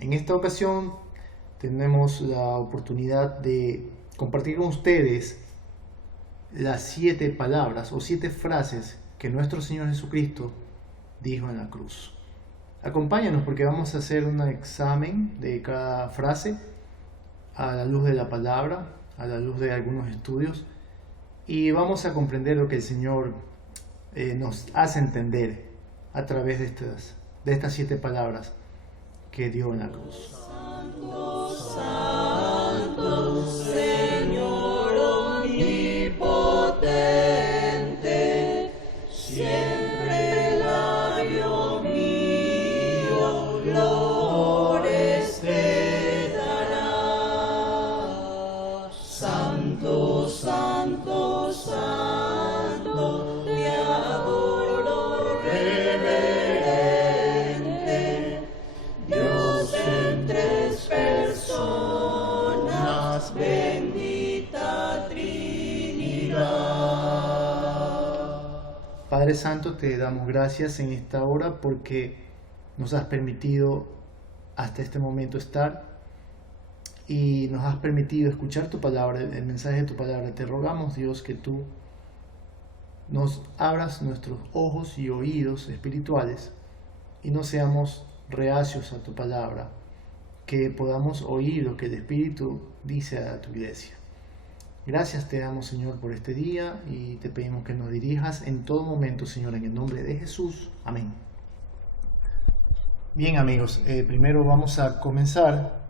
En esta ocasión tenemos la oportunidad de compartir con ustedes las 7 palabras o 7 frases que nuestro Señor Jesucristo dijo en la cruz. Acompáñanos porque vamos a hacer un examen de cada frase a la luz de la palabra, a la luz de algunos estudios, y vamos a comprender lo que el Señor nos hace entender a través de estas 7 palabras que dio en la cruz. Santo, Santo, Señor omnipotente, siempre labio mío, flores te dará. Santo, Santo, Santo, te adoro reverente, Dios en tres personas, bendita Trinidad. Padre Santo, te damos gracias en esta hora porque nos has permitido hasta este momento estar y nos has permitido escuchar tu palabra, el mensaje de tu palabra. Te rogamos, Dios, que tú nos abras nuestros ojos y oídos espirituales y no seamos reacios a tu palabra, que podamos oír lo que el Espíritu dice a tu iglesia. Gracias te damos, Señor, por este día y te pedimos que nos dirijas en todo momento, Señor, en el nombre de Jesús. Amén. Bien, amigos, primero vamos a comenzar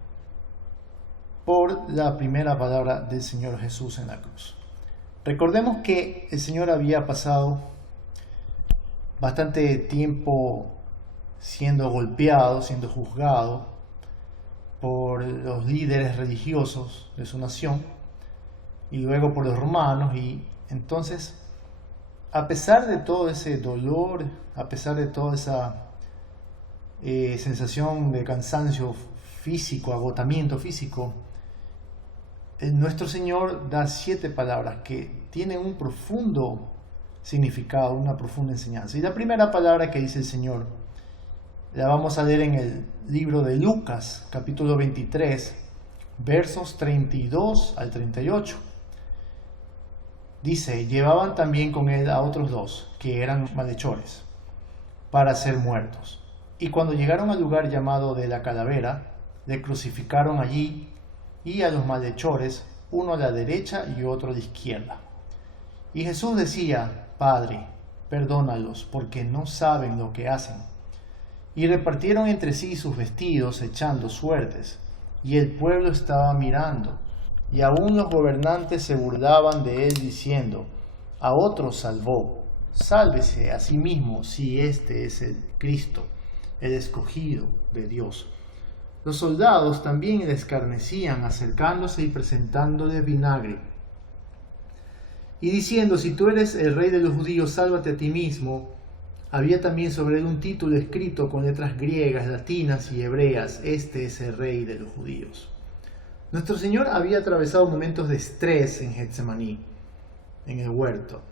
por la primera palabra del Señor Jesús en la cruz. Recordemos que el Señor había pasado bastante tiempo siendo golpeado, siendo juzgado por los líderes religiosos de su nación y luego por los romanos. Y entonces, a pesar de todo ese dolor, a pesar de toda esa sensación de cansancio físico, agotamiento físico, nuestro Señor da 7 palabras que tienen un profundo significado, una profunda enseñanza. Y la primera palabra que dice el Señor la vamos a leer en el libro de Lucas, capítulo 23, versos 32 al 38. Dice: llevaban también con él a otros 2, que eran malhechores, para ser muertos. Y cuando llegaron al lugar llamado de la calavera, le crucificaron allí, y a los malhechores, uno a la derecha y otro a la izquierda. Y Jesús decía: Padre, perdónalos, porque no saben lo que hacen. Y repartieron entre sí sus vestidos, echando suertes, y el pueblo estaba mirando, y aún los gobernantes se burlaban de él, diciendo: a otro salvó, sálvese a sí mismo, si este es el Cristo, el escogido de Dios. Los soldados también le escarnecían, acercándose y presentándole vinagre, y diciendo: si tú eres el rey de los judíos, sálvate a ti mismo. Había también sobre él un título escrito con letras griegas, latinas y hebreas: este es el rey de los judíos. Nuestro Señor había atravesado momentos de estrés en Getsemaní, en el huerto,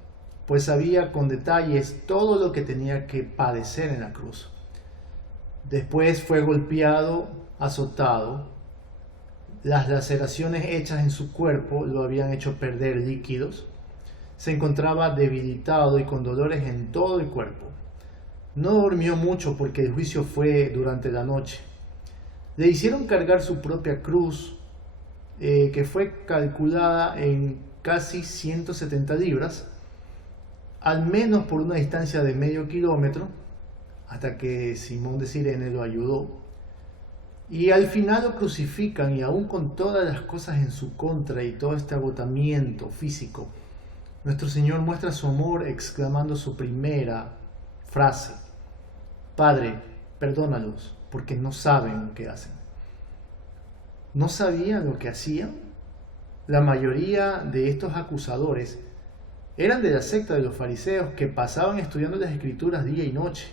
pues sabía con detalles todo lo que tenía que padecer en la cruz. Después fue golpeado, azotado. Las laceraciones hechas en su cuerpo lo habían hecho perder líquidos. Se encontraba debilitado y con dolores en todo el cuerpo. No durmió mucho porque el juicio fue durante la noche. Le hicieron cargar su propia cruz, que fue calculada en casi 170 libras, al menos por una distancia de medio kilómetro, hasta que Simón de Cirene lo ayudó. Y al final lo crucifican, y aún con todas las cosas en su contra y todo este agotamiento físico, nuestro Señor muestra su amor exclamando su primera frase: Padre, perdónalos, porque no saben lo que hacen. ¿No sabían lo que hacían? La mayoría de estos acusadores eran de la secta de los fariseos, que pasaban estudiando las escrituras día y noche.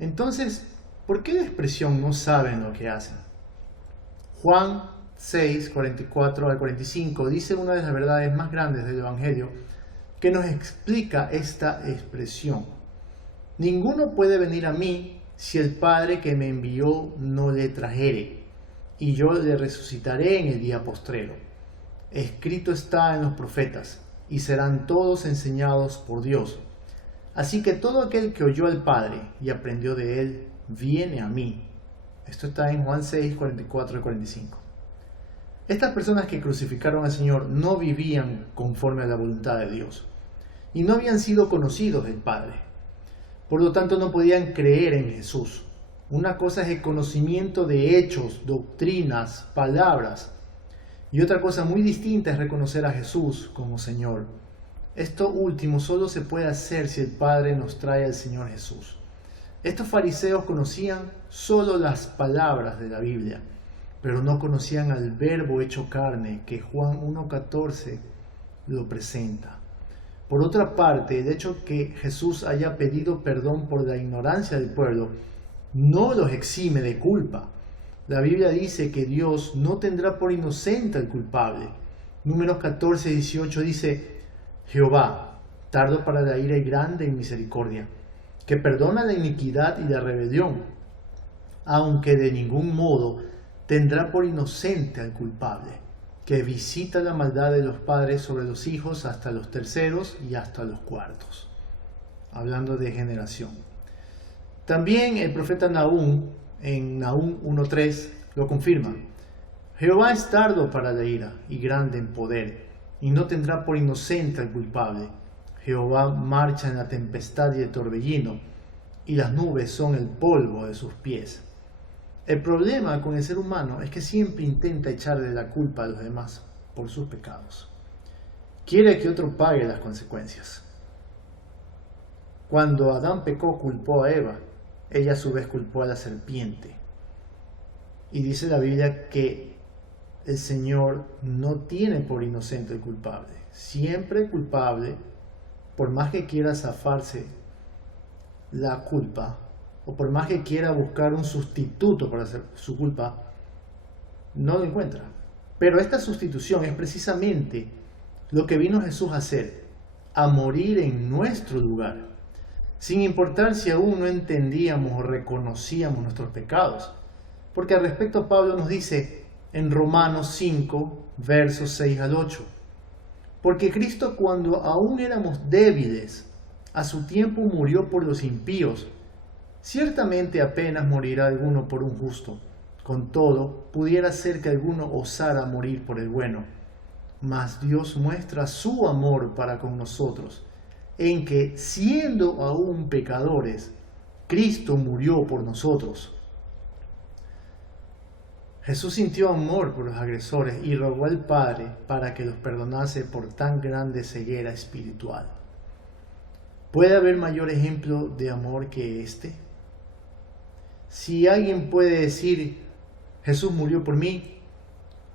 Entonces, ¿por qué la expresión no saben lo que hacen? Juan 6, 44 al 45 dice una de las verdades más grandes del Evangelio, que nos explica esta expresión. Ninguno puede venir a mí si el Padre que me envió no le trajere? Y yo le resucitaré en el día postrero. Escrito está en los profetas, y serán todos enseñados por Dios. Así que todo aquel que oyó al Padre y aprendió de él, viene a mí. Esto está en Juan 6, 44 y 45. Estas personas que crucificaron al Señor no vivían conforme a la voluntad de Dios, y no habían sido conocidos del Padre. Por lo tanto, no podían creer en Jesús. Una cosa es el conocimiento de hechos, doctrinas, palabras, y otra cosa muy distinta es reconocer a Jesús como Señor. Esto último solo se puede hacer si el Padre nos trae al Señor Jesús. Estos fariseos conocían solo las palabras de la Biblia, pero no conocían al Verbo hecho carne, que Juan 1:14 lo presenta. Por otra parte, el hecho que Jesús haya pedido perdón por la ignorancia del pueblo no los exime de culpa. La Biblia dice que Dios no tendrá por inocente al culpable. Números 14:18 dice: Jehová, tardo para la ira y grande en misericordia, que perdona la iniquidad y la rebelión, aunque de ningún modo tendrá por inocente al culpable, que visita la maldad de los padres sobre los hijos hasta los terceros y hasta los cuartos. Hablando de generación. También el profeta Nahum, en Nahum 1:3, lo confirma. Jehová es tardo para la ira y grande en poder, y no tendrá por inocente al culpable. Jehová marcha en la tempestad y el torbellino, y las nubes son el polvo de sus pies. El problema con el ser humano es que siempre intenta echarle la culpa a los demás por sus pecados. Quiere que otro pague las consecuencias. Cuando Adán pecó, culpó a Eva. Ella a su vez culpó a la serpiente. Y dice la Biblia que el Señor no tiene por inocente el culpable. Siempre culpable, por más que quiera zafarse la culpa, o por más que quiera buscar un sustituto para hacer su culpa, no lo encuentra. Pero esta sustitución es precisamente lo que vino Jesús a hacer, a morir en nuestro lugar, sin importar si aún no entendíamos o reconocíamos nuestros pecados. Porque al respecto Pablo nos dice en Romanos 5, versos 6 al 8, porque Cristo, cuando aún éramos débiles, a su tiempo murió por los impíos. Ciertamente apenas morirá alguno por un justo. Con todo, pudiera ser que alguno osara morir por el bueno. Mas Dios muestra su amor para con nosotros, en que, siendo aún pecadores, Cristo murió por nosotros. Jesús sintió amor por los agresores y rogó al Padre para que los perdonase por tan grande ceguera espiritual. ¿Puede haber mayor ejemplo de amor que este? Si alguien puede decir, Jesús murió por mí,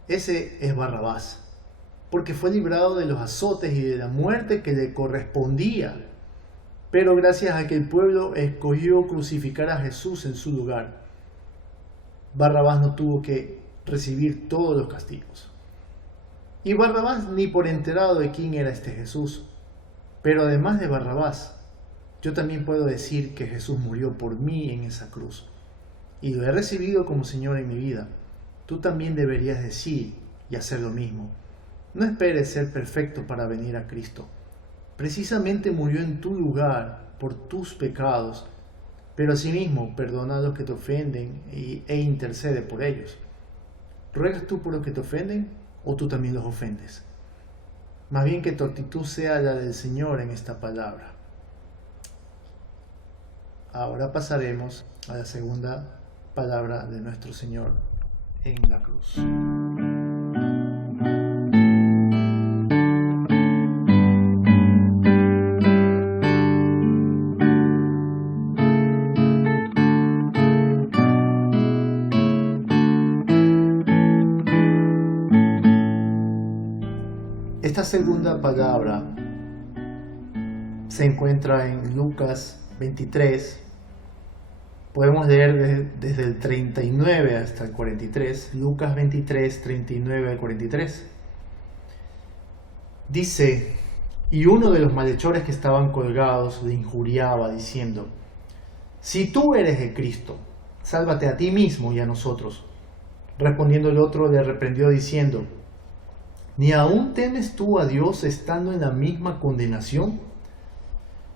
ese es Barrabás, porque fue librado de los azotes y de la muerte que le correspondía. Pero gracias a que el pueblo escogió crucificar a Jesús en su lugar, Barrabás no tuvo que recibir todos los castigos. Y Barrabás ni por enterado de quién era este Jesús. Pero además de Barrabás, yo también puedo decir que Jesús murió por mí en esa cruz. Y lo he recibido como Señor en mi vida. Tú también deberías decir y hacer lo mismo. No esperes ser perfecto para venir a Cristo. Precisamente murió en tu lugar por tus pecados, pero asimismo perdona a los que te ofenden e intercede por ellos. ¿Ruegas tú por los que te ofenden o tú también los ofendes? Más bien que tu actitud sea la del Señor en esta palabra. Ahora pasaremos a la segunda palabra de nuestro Señor en la cruz. Esta segunda palabra se encuentra en Lucas 23. Podemos leer desde el 39 hasta el 43. Lucas 23, 39 al 43. Dice, y uno de los malhechores que estaban colgados le injuriaba diciendo, si tú eres el Cristo, sálvate a ti mismo y a nosotros. Respondiendo el otro le reprendió diciendo, ¿ni aún temes tú a Dios estando en la misma condenación?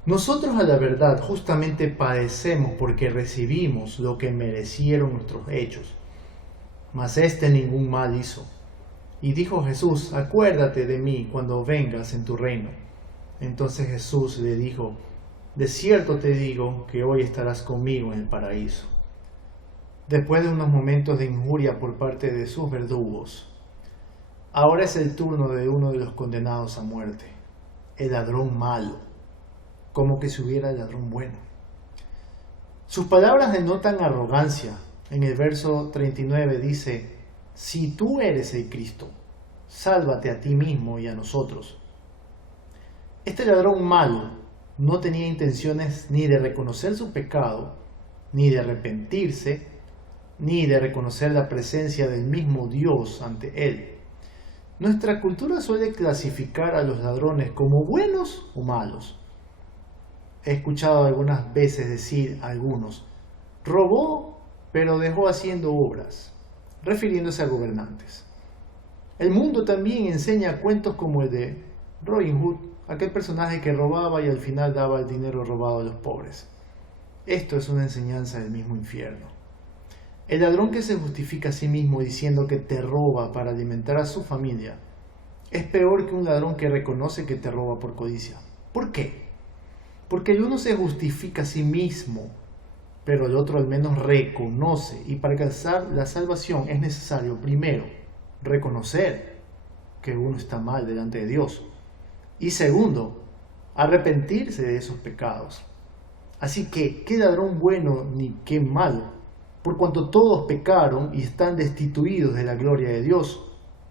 Nosotros a la verdad justamente padecemos porque recibimos lo que merecieron nuestros hechos, mas éste ningún mal hizo. Y dijo Jesús, acuérdate de mí cuando vengas en tu reino. Entonces Jesús le dijo, de cierto te digo que hoy estarás conmigo en el paraíso. Después de unos momentos de injuria por parte de sus verdugos, ahora es el turno de uno de los condenados a muerte, el ladrón malo, como que si hubiera el ladrón bueno. Sus palabras denotan arrogancia. En el verso 39 dice, si tú eres el Cristo, sálvate a ti mismo y a nosotros. Este ladrón malo no tenía intenciones ni de reconocer su pecado, ni de arrepentirse, ni de reconocer la presencia del mismo Dios ante él. Nuestra cultura suele clasificar a los ladrones como buenos o malos. He escuchado algunas veces decir a algunos, robó pero dejó haciendo obras, refiriéndose a gobernantes. El mundo también enseña cuentos como el de Robin Hood, aquel personaje que robaba y al final daba el dinero robado a los pobres. Esto es una enseñanza del mismo infierno. El ladrón que se justifica a sí mismo diciendo que te roba para alimentar a su familia es peor que un ladrón que reconoce que te roba por codicia. ¿Por qué? Porque el uno se justifica a sí mismo, pero el otro al menos reconoce, y para alcanzar la salvación es necesario primero reconocer que uno está mal delante de Dios y segundo, arrepentirse de esos pecados. Así que, ¿qué ladrón bueno ni qué malo? Por cuanto todos pecaron y están destituidos de la gloria de Dios,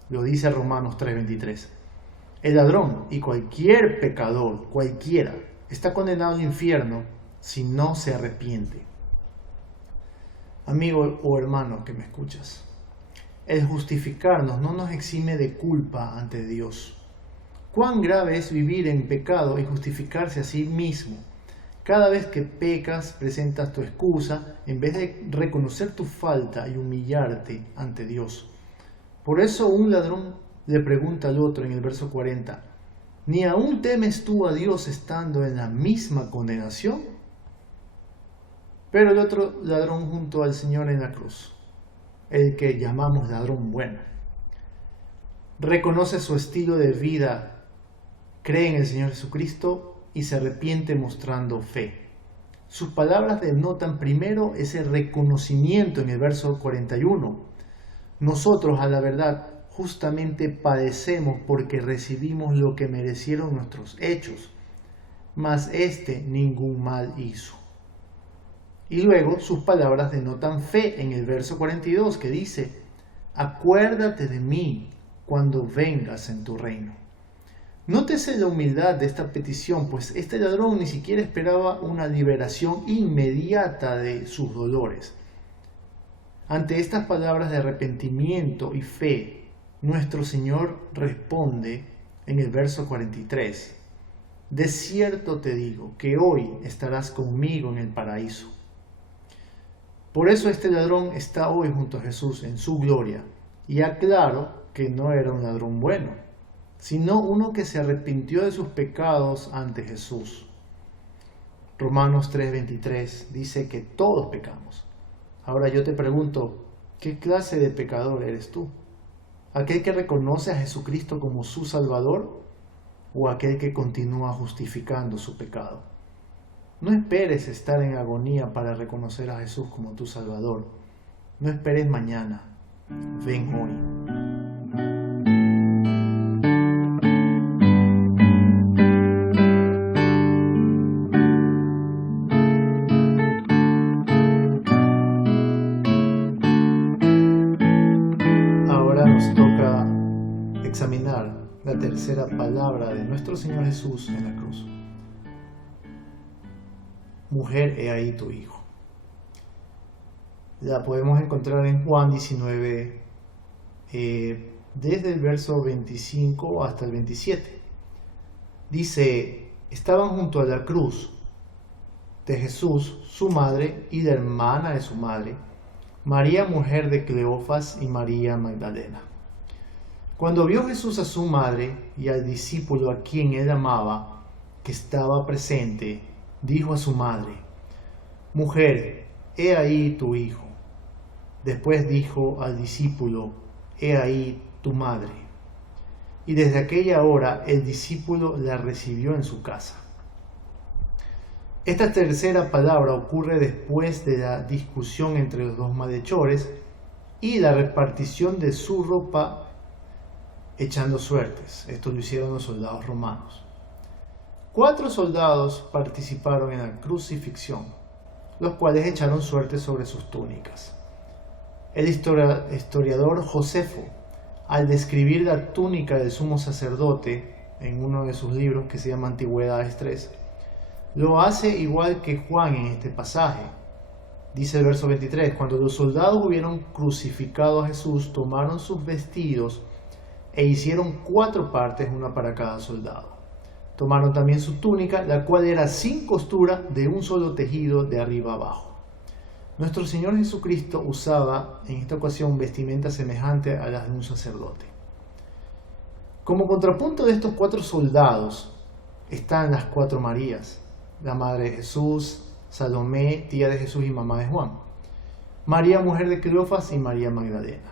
lo dice Romanos 3:23. El ladrón y cualquier pecador, cualquiera, está condenado al infierno si no se arrepiente. Amigo o hermano que me escuchas, el justificarnos no nos exime de culpa ante Dios. Cuán grave es vivir en pecado y justificarse a sí mismo. Cada vez que pecas, presentas tu excusa en vez de reconocer tu falta y humillarte ante Dios. Por eso un ladrón le pregunta al otro en el verso 40, ¿ni aún temes tú a Dios estando en la misma condenación? Pero el otro ladrón junto al Señor en la cruz, el que llamamos ladrón bueno, reconoce su estilo de vida, cree en el Señor Jesucristo y se arrepiente mostrando fe. Sus palabras denotan primero ese reconocimiento en el verso 41. Nosotros, a la verdad, justamente padecemos porque recibimos lo que merecieron nuestros hechos, mas éste ningún mal hizo. Y luego sus palabras denotan fe en el verso 42 que dice, acuérdate de mí cuando vengas en tu reino. Nótese la humildad de esta petición, pues este ladrón ni siquiera esperaba una liberación inmediata de sus dolores. Ante estas palabras de arrepentimiento y fe, nuestro Señor responde en el verso 43, de cierto te digo que hoy estarás conmigo en el paraíso. Por eso este ladrón está hoy junto a Jesús en su gloria, y aclaro que no era un ladrón bueno, sino uno que se arrepintió de sus pecados ante Jesús. Romanos 3:23 dice que todos pecamos. Ahora yo te pregunto, ¿qué clase de pecador eres tú? ¿Aquel que reconoce a Jesucristo como su Salvador o aquel que continúa justificando su pecado? No esperes estar en agonía para reconocer a Jesús como tu Salvador. No esperes mañana. Ven hoy. Examinar la tercera palabra de nuestro Señor Jesús en la cruz. Mujer, he ahí tu hijo. La podemos encontrar en Juan 19, desde el verso 25 hasta el 27. Dice, estaban junto a la cruz, de Jesús, su madre, y la hermana de su madre, María, mujer de Cleofas, y María Magdalena. Cuando vio Jesús a su madre y al discípulo a quien él amaba, que estaba presente, dijo a su madre: Mujer, he ahí tu hijo. Después dijo al discípulo: He ahí tu madre. Y desde aquella hora el discípulo la recibió en su casa. Esta tercera palabra ocurre después de la discusión entre los dos malhechores y la repartición de su ropa echando suertes. Esto lo hicieron los soldados romanos. 4 soldados participaron en la crucifixión, los cuales echaron suertes sobre sus túnicas. El historiador Josefo, al describir la túnica del sumo sacerdote en uno de sus libros que se llama Antigüedades 3, lo hace igual que Juan en este pasaje. Dice el verso 23: Cuando los soldados hubieron crucificado a Jesús, tomaron sus vestidos e hicieron 4 partes, una para cada soldado. Tomaron también su túnica, la cual era sin costura, de un solo tejido de arriba abajo. Nuestro Señor Jesucristo usaba en esta ocasión vestimenta semejante a las de un sacerdote. Como contrapunto de estos 4 soldados están las 4 Marías: la madre de Jesús, Salomé, tía de Jesús y mamá de Juan, María, mujer de Cleofas, y María Magdalena.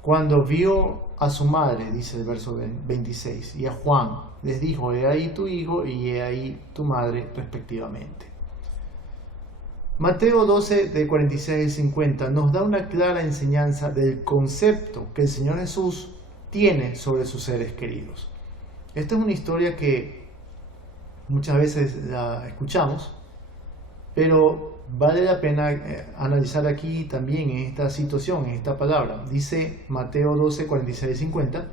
Cuando vio a su madre, dice el verso 26, y a Juan, les dijo: He ahí tu hijo y he ahí tu madre, respectivamente. Mateo 12, de 46 al 50, nos da una clara enseñanza del concepto que el Señor Jesús tiene sobre sus seres queridos. Esta es una historia que muchas veces la escuchamos, pero vale la pena analizar aquí también en esta situación, en esta palabra. Dice Mateo 12, 46 y 50: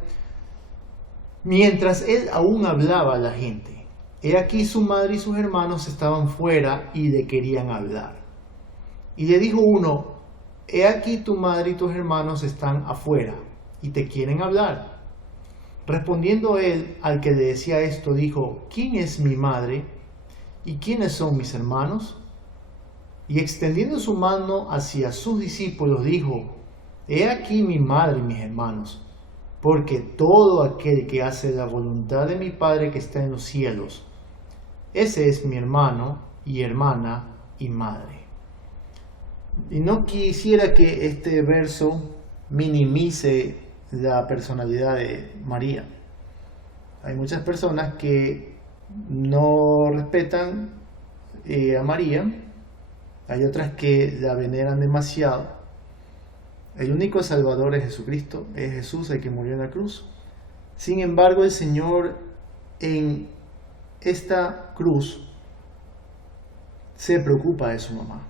Mientras él aún hablaba a la gente, he aquí su madre y sus hermanos estaban fuera y le querían hablar. Y le dijo uno: He aquí tu madre y tus hermanos están afuera y te quieren hablar. Respondiendo él al que le decía esto, dijo: ¿Quién es mi madre y quiénes son mis hermanos? Y extendiendo su mano hacia sus discípulos, dijo: He aquí mi madre y mis hermanos, porque todo aquel que hace la voluntad de mi Padre que está en los cielos, ese es mi hermano y hermana y madre. Y no quisiera que este verso minimice la personalidad de María. Hay muchas personas que no respetan a María, hay otras que la veneran demasiado. El único Salvador es Jesucristo, es Jesús el que murió en la cruz. Sin embargo, el Señor en esta cruz se preocupa de su mamá.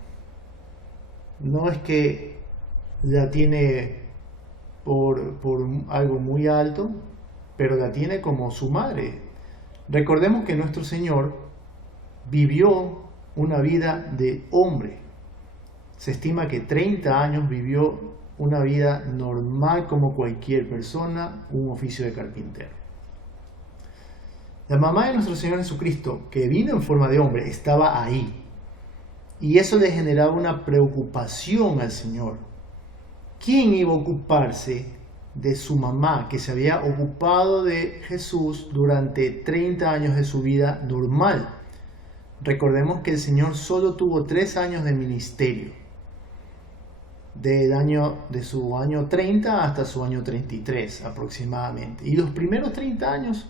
No es que la tiene por algo muy alto, pero la tiene como su madre. Recordemos que nuestro Señor vivió una vida de hombre. Se estima que 30 años vivió una vida normal como cualquier persona, un oficio de carpintero. La mamá de nuestro Señor Jesucristo, que vino en forma de hombre, estaba ahí. Y eso le generaba una preocupación al Señor. ¿Quién iba a ocuparse de su mamá, que se había ocupado de Jesús durante 30 años de su vida normal? Recordemos que el Señor solo tuvo 3 años de ministerio, de su año 30 hasta su año 33 aproximadamente. Y los primeros 30 años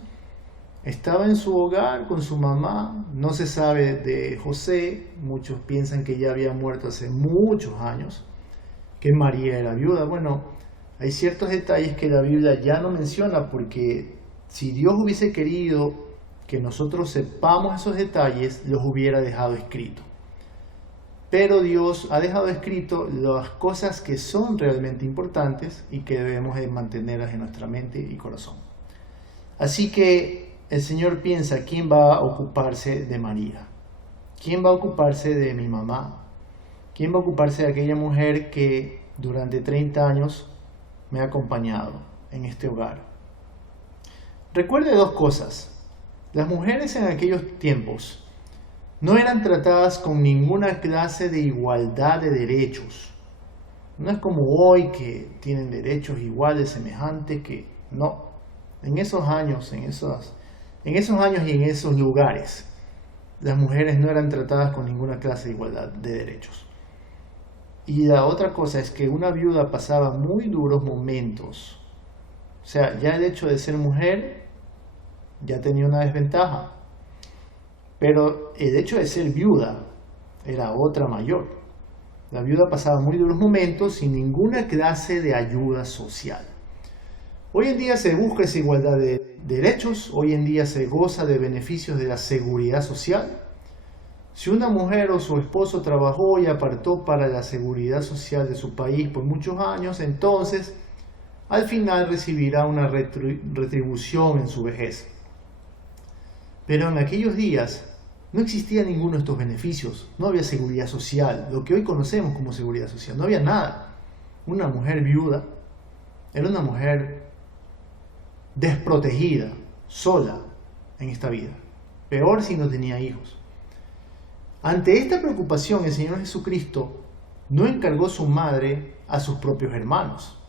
estaba en su hogar con su mamá. No se sabe de José, muchos piensan que ya había muerto hace muchos años, que María era viuda. Bueno, hay ciertos detalles que la Biblia ya no menciona, porque si Dios hubiese querido que nosotros sepamos esos detalles, los hubiera dejado escrito. Pero Dios ha dejado escrito las cosas que son realmente importantes y que debemos de mantenerlas en nuestra mente y corazón. Así que el Señor piensa: ¿quién va a ocuparse de María? ¿Quién va a ocuparse de mi mamá? ¿Quién va a ocuparse de aquella mujer que durante 30 años me ha acompañado en este hogar? Recuerde 2 cosas. Las mujeres en aquellos tiempos No eran tratadas con ninguna clase de igualdad de derechos. No es como hoy que tienen derechos iguales, semejantes, que no. En esos años y en esos lugares, las mujeres no eran tratadas con ninguna clase de igualdad de derechos. Y la otra cosa es que una viuda pasaba muy duros momentos. O sea, ya el hecho de ser mujer ya tenía una desventaja. Pero el hecho de ser viuda era otra mayor. La viuda pasaba muy duros momentos sin ninguna clase de ayuda social. Hoy en día se busca esa igualdad de derechos, hoy en día se goza de beneficios de la seguridad social. Si una mujer o su esposo trabajó y apartó para la seguridad social de su país por muchos años, entonces al final recibirá una retribución en su vejez. Pero en aquellos días no existía ninguno de estos beneficios, no había seguridad social, lo que hoy conocemos como seguridad social, no había nada. Una mujer viuda era una mujer desprotegida, sola en esta vida, peor si no tenía hijos. Ante esta preocupación, el Señor Jesucristo no encargó su madre a sus propios hermanos,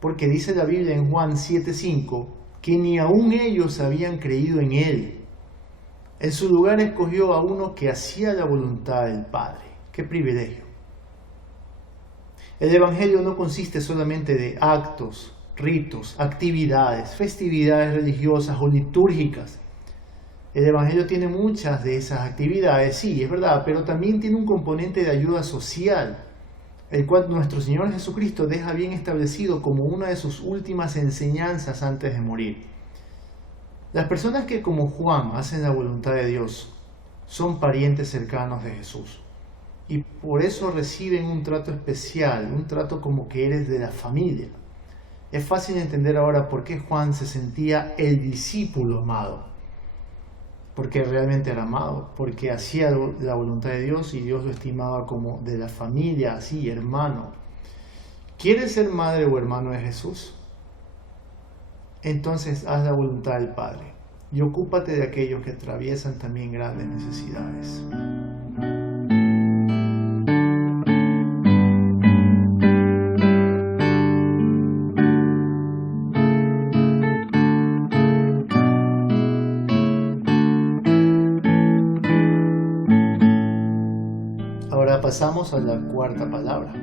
porque dice la Biblia en Juan 7:5 que ni aún ellos habían creído en Él. En su lugar escogió a uno que hacía la voluntad del Padre. ¡Qué privilegio! El Evangelio no consiste solamente de actos, ritos, actividades, festividades religiosas o litúrgicas. El Evangelio tiene muchas de esas actividades, sí, es verdad, pero también tiene un componente de ayuda social, el cual nuestro Señor Jesucristo deja bien establecido como una de sus últimas enseñanzas antes de morir. Las personas que como Juan hacen la voluntad de Dios son parientes cercanos de Jesús y por eso reciben un trato especial, un trato como que eres de la familia. Es fácil entender ahora por qué Juan se sentía el discípulo amado, porque realmente era amado, porque hacía la voluntad de Dios y Dios lo estimaba como de la familia, así, hermano. ¿Quieres ser madre o hermano de Jesús? Entonces haz la voluntad del Padre y ocúpate de aquellos que atraviesan también grandes necesidades. Ahora pasamos a la cuarta palabra,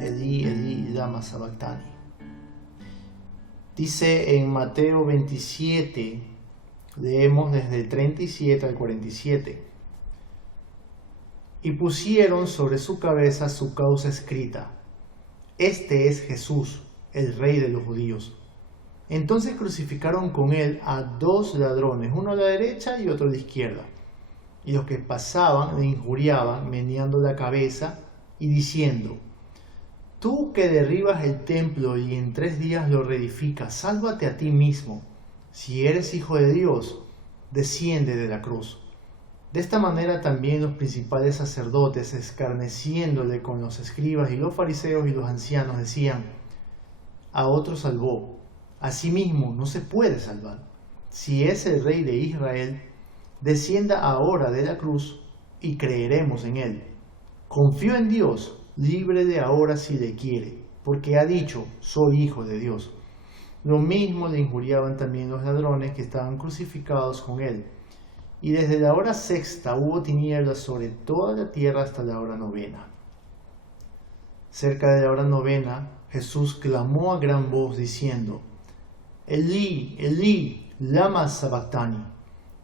Elí, Elí, lama sabactani. Dice en Mateo 27, leemos desde el 37 al 47. Y pusieron sobre su cabeza su causa escrita: Este es Jesús, el Rey de los judíos. Entonces crucificaron con él a 2 ladrones, uno a la derecha y otro a la izquierda. Y los que pasaban le injuriaban, meneando la cabeza y diciendo: Tú que derribas el templo y en 3 días lo reedificas, sálvate a ti mismo. Si eres hijo de Dios, desciende de la cruz. De esta manera también los principales sacerdotes, escarneciéndole con los escribas y los fariseos y los ancianos, decían: A otro salvó, a sí mismo no se puede salvar. Si es el Rey de Israel, descienda ahora de la cruz y creeremos en él. Confío en Dios, líbrele ahora si le quiere, porque ha dicho: soy hijo de Dios. Lo mismo le injuriaban también los ladrones que estaban crucificados con él. Y desde la hora 6 hubo tinieblas sobre toda la tierra hasta la hora 9. Cerca de la hora 9, Jesús clamó a gran voz diciendo: Elí, Elí, lama sabactani.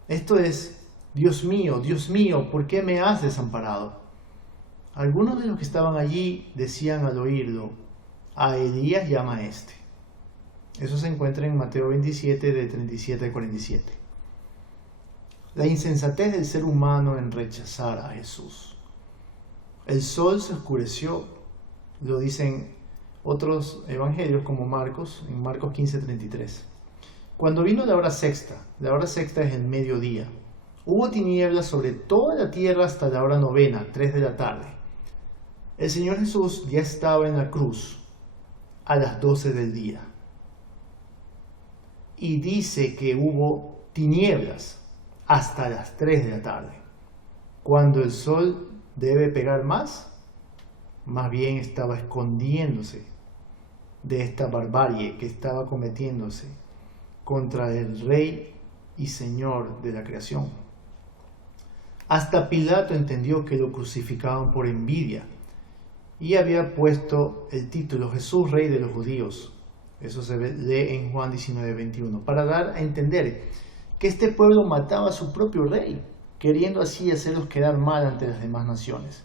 Esto es: Dios mío, ¿por qué me has desamparado? Algunos de los que estaban allí decían al oírlo: A Elías llama a este. Eso se encuentra en Mateo 27, de 37 al 47. La insensatez del ser humano en rechazar a Jesús. El sol se oscureció, lo dicen otros evangelios como Marcos, en Marcos 15:33. Cuando vino la hora 6 es el mediodía, hubo tinieblas sobre toda la tierra hasta la hora 9, 3 de la tarde. El Señor Jesús ya estaba en la cruz a las 12 del día. Y dice que hubo tinieblas hasta las 3 de la tarde. cuando el sol debe pegar más bien estaba escondiéndose de esta barbarie que estaba cometiéndose contra el Rey y Señor de la creación. Hasta Pilato entendió que lo crucificaban por envidia y había puesto el título Jesús, Rey de los Judíos. Eso se lee en Juan 19:21, para dar a entender que este pueblo mataba a su propio rey, queriendo así hacerlos quedar mal ante las demás naciones.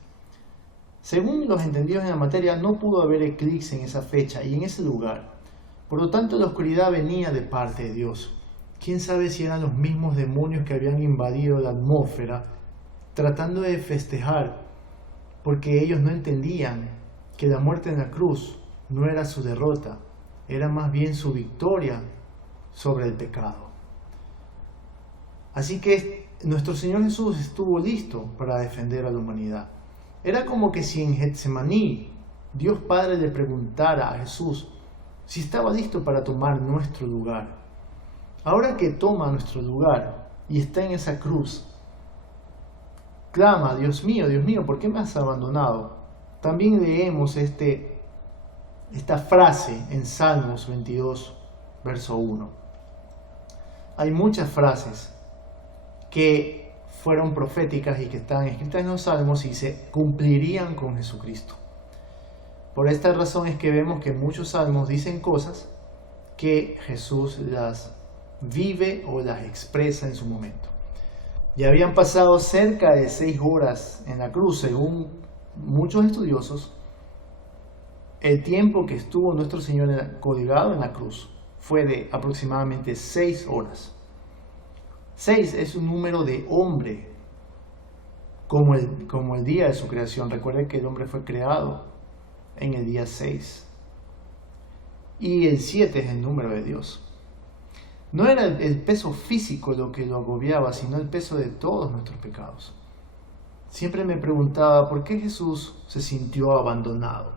Según los entendidos en la materia, no pudo haber eclipse en esa fecha y en ese lugar. Por lo tanto, la oscuridad venía de parte de Dios. ¿Quién sabe si eran los mismos demonios que habían invadido la atmósfera, tratando de festejar, porque ellos no entendían que la muerte en la cruz no era su derrota, era más bien su victoria sobre el pecado. Así que nuestro Señor Jesús estuvo listo para defender a la humanidad. Era como que si en Getsemaní Dios Padre le preguntara a Jesús si estaba listo para tomar nuestro lugar. Ahora que toma nuestro lugar y está en esa cruz, clama: Dios mío, ¿por qué me has abandonado? También leemos esta frase en Salmos 22, verso 1. Hay muchas frases que fueron proféticas y que están escritas en los Salmos y se cumplirían con Jesucristo. Por esta razón es que vemos que muchos salmos dicen cosas que Jesús las vive o las expresa en su momento. Ya habían pasado cerca de 6 horas en la cruz, según muchos estudiosos. El tiempo que estuvo nuestro Señor colgado en la cruz fue de aproximadamente 6 horas. 6 es un número de hombre, como el día de su creación. Recuerden que el hombre fue creado en el día 6. Y el 7 es el número de Dios. No era el peso físico lo que lo agobiaba, sino el peso de todos nuestros pecados. Siempre me preguntaba por qué Jesús se sintió abandonado.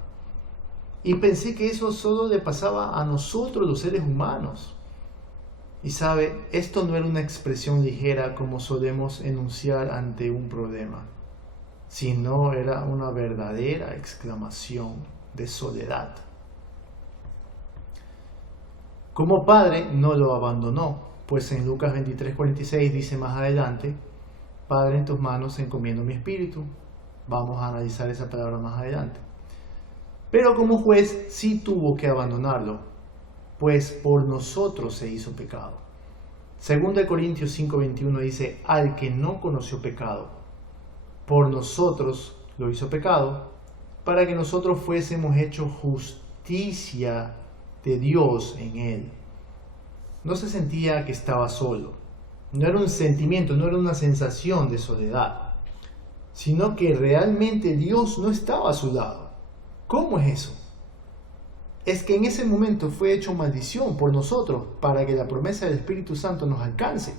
Y pensé que eso solo le pasaba a nosotros, los seres humanos. Y sabe, esto no era una expresión ligera como solemos enunciar ante un problema, sino era una verdadera exclamación de soledad. Como padre no lo abandonó, pues en Lucas 23:46 dice más adelante: Padre, en tus manos encomiendo mi espíritu. Vamos a analizar esa palabra más adelante. Pero como juez sí tuvo que abandonarlo, pues por nosotros se hizo pecado. 2 Corintios 5:21 dice: al que no conoció pecado, por nosotros lo hizo pecado, para que nosotros fuésemos hechos justicia de Dios en él. No se sentía que estaba solo. No era un sentimiento, no era una sensación de soledad, sino que realmente Dios no estaba a su lado. ¿Cómo es eso? Es que en ese momento fue hecho maldición por nosotros para que la promesa del Espíritu Santo nos alcance.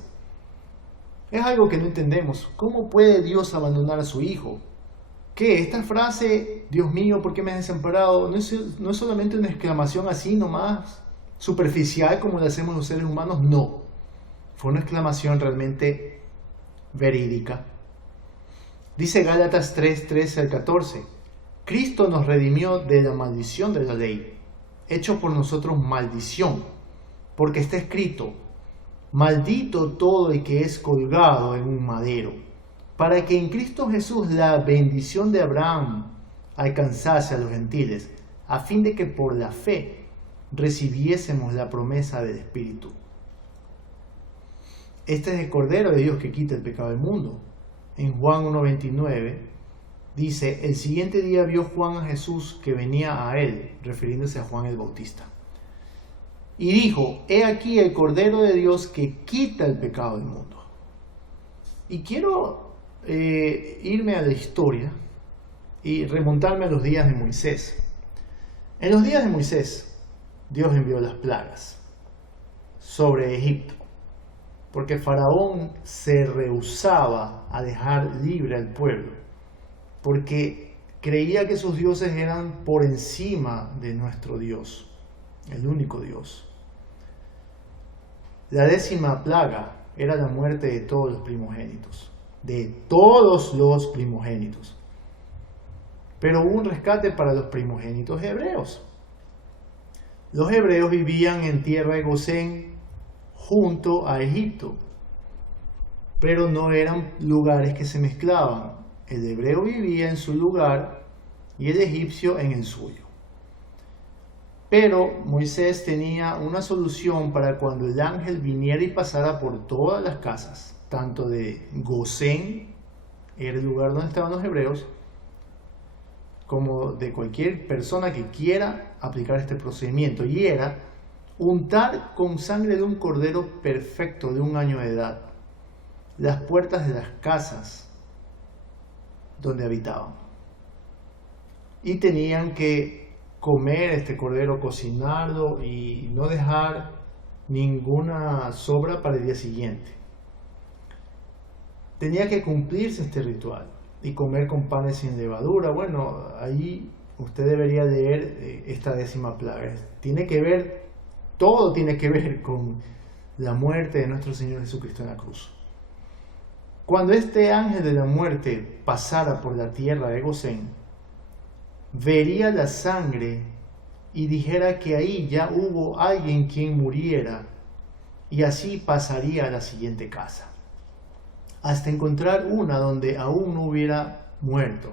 Es algo que no entendemos. ¿Cómo puede Dios abandonar a su Hijo? ¿Qué? Esta frase, Dios mío, ¿por qué me has desamparado? No es solamente una exclamación así nomás, superficial como le hacemos los seres humanos. No. Fue una exclamación realmente verídica. Dice Gálatas 3:13-14. Cristo nos redimió de la maldición de la ley, hecho por nosotros maldición, porque está escrito: maldito todo el que es colgado en un madero, para que en Cristo Jesús la bendición de Abraham alcanzase a los gentiles, a fin de que por la fe recibiésemos la promesa del Espíritu. Este es el Cordero de Dios que quita el pecado del mundo. En Juan 1:29 dice: el siguiente día vio Juan a Jesús que venía a él, refiriéndose a Juan el Bautista, y dijo: he aquí el Cordero de Dios que quita el pecado del mundo. Y quiero irme a la historia y remontarme a los días de Moisés. En los días de Moisés, Dios envió las plagas sobre Egipto, porque Faraón se rehusaba a dejar libre al pueblo, porque creía que sus dioses eran por encima de nuestro Dios, el único Dios. La 10ª plaga era la muerte de todos los primogénitos. de todos los primogénitos. Pero hubo un rescate para los primogénitos hebreos. Los hebreos vivían en tierra de Gosén junto a Egipto, pero no eran lugares que se mezclaban. El hebreo vivía en su lugar y el egipcio en el suyo. Pero Moisés tenía una solución para cuando el ángel viniera y pasara por todas las casas, tanto de Gosén, era el lugar donde estaban los hebreos, como de cualquier persona que quiera aplicar este procedimiento, y era untar con sangre de un cordero perfecto de 1 año de edad las puertas de las casas donde habitaban. Y tenían que comer este cordero, cocinarlo y no dejar ninguna sobra para el día siguiente. Tenía que cumplirse este ritual y comer con panes sin levadura. Bueno, ahí usted debería leer esta 10ª plaga. Todo tiene que ver con la muerte de nuestro Señor Jesucristo en la cruz. Cuando este ángel de la muerte pasara por la tierra de Gosén, vería la sangre y dijera que ahí ya hubo alguien quien muriera, y así pasaría a la siguiente casa, hasta encontrar una donde aún no hubiera muerto,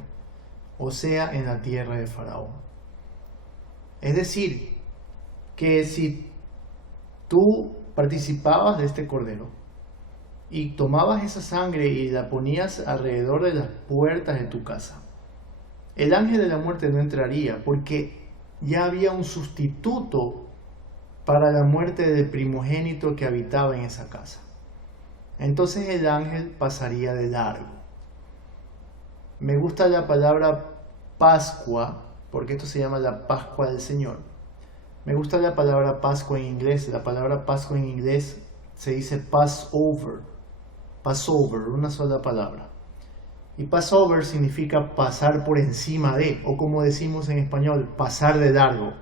o sea, en la tierra de Faraón. Es decir, que si tú participabas de este cordero y tomabas esa sangre y la ponías alrededor de las puertas de tu casa, el ángel de la muerte no entraría, porque ya había un sustituto para la muerte del primogénito que habitaba en esa casa. Entonces el ángel pasaría de largo. Me gusta la palabra Pascua, porque esto se llama la Pascua del Señor. Me gusta la palabra Pascua en inglés. La palabra Pascua en inglés se dice Passover. Passover, una sola palabra. Y Passover significa pasar por encima de, o como decimos en español, pasar de largo.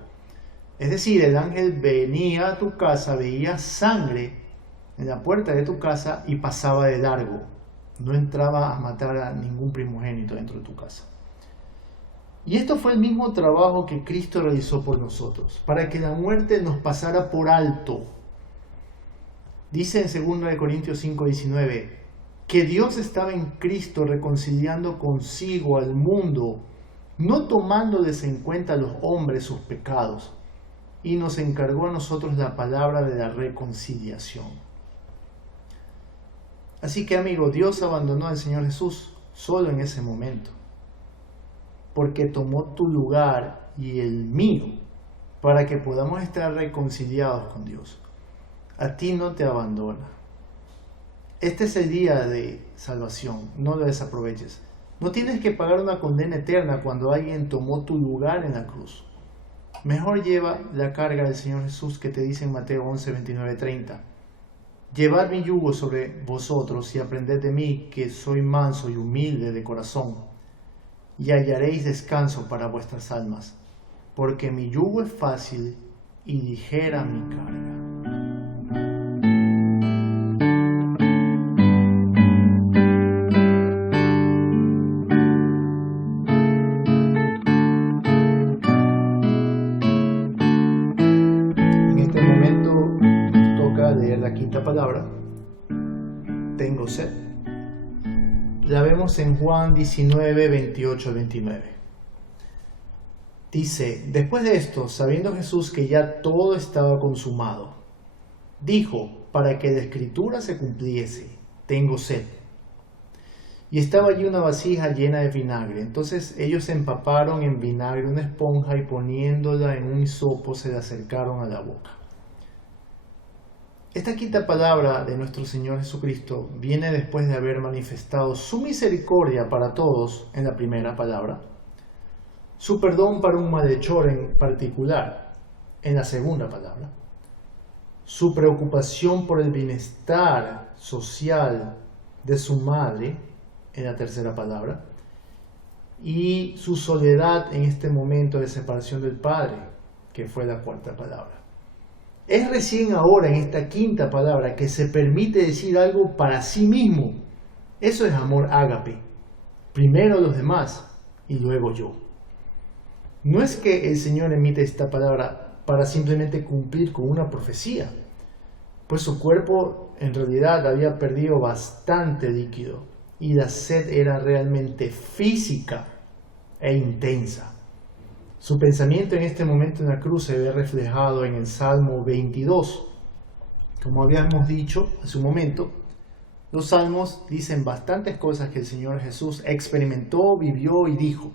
Es decir, el ángel venía a tu casa, veía sangre en la puerta de tu casa y pasaba de largo. No entraba a matar a ningún primogénito dentro de tu casa. Y esto fue el mismo trabajo que Cristo realizó por nosotros, para que la muerte nos pasara por alto. Dice en 2 Corintios 5:19, que Dios estaba en Cristo reconciliando consigo al mundo, no tomándoles en cuenta a los hombres sus pecados, y nos encargó a nosotros la palabra de la reconciliación. Así que, amigo, Dios abandonó al Señor Jesús solo en ese momento, porque tomó tu lugar y el mío, para que podamos estar reconciliados con Dios. A ti no te abandona. Este es el día de salvación, no lo desaproveches. No tienes que pagar una condena eterna cuando alguien tomó tu lugar en la cruz. Mejor lleva la carga del Señor Jesús, que te dice en Mateo 11, 29, 30. Llevad mi yugo sobre vosotros y aprended de mí, que soy manso y humilde de corazón, y hallaréis descanso para vuestras almas, porque mi yugo es fácil y ligera mi carga. Palabra, tengo sed. La vemos en Juan 19, 28 al 29. Dice, después de esto, sabiendo Jesús que ya todo estaba consumado, dijo, para que la escritura se cumpliese, tengo sed. Y estaba allí una vasija llena de vinagre. Entonces ellos empaparon en vinagre una esponja y poniéndola en un hisopo se la acercaron a la boca. Esta quinta palabra de nuestro Señor Jesucristo viene después de haber manifestado su misericordia para todos en la primera palabra, su perdón para un malhechor en particular en la segunda palabra, su preocupación por el bienestar social de su madre en la tercera palabra, y su soledad en este momento de separación del Padre, que fue la cuarta palabra. Es recién ahora en esta quinta palabra que se permite decir algo para sí mismo Eso es amor ágape. Primero los demás y luego yo. No es que el Señor emite esta palabra para simplemente cumplir con una profecía, pues su cuerpo en realidad había perdido bastante líquido y la sed era realmente física e intensa. Su pensamiento en este momento en la cruz se ve reflejado en el Salmo 22. Como habíamos dicho hace un momento, los salmos dicen bastantes cosas que el Señor Jesús experimentó, vivió y dijo.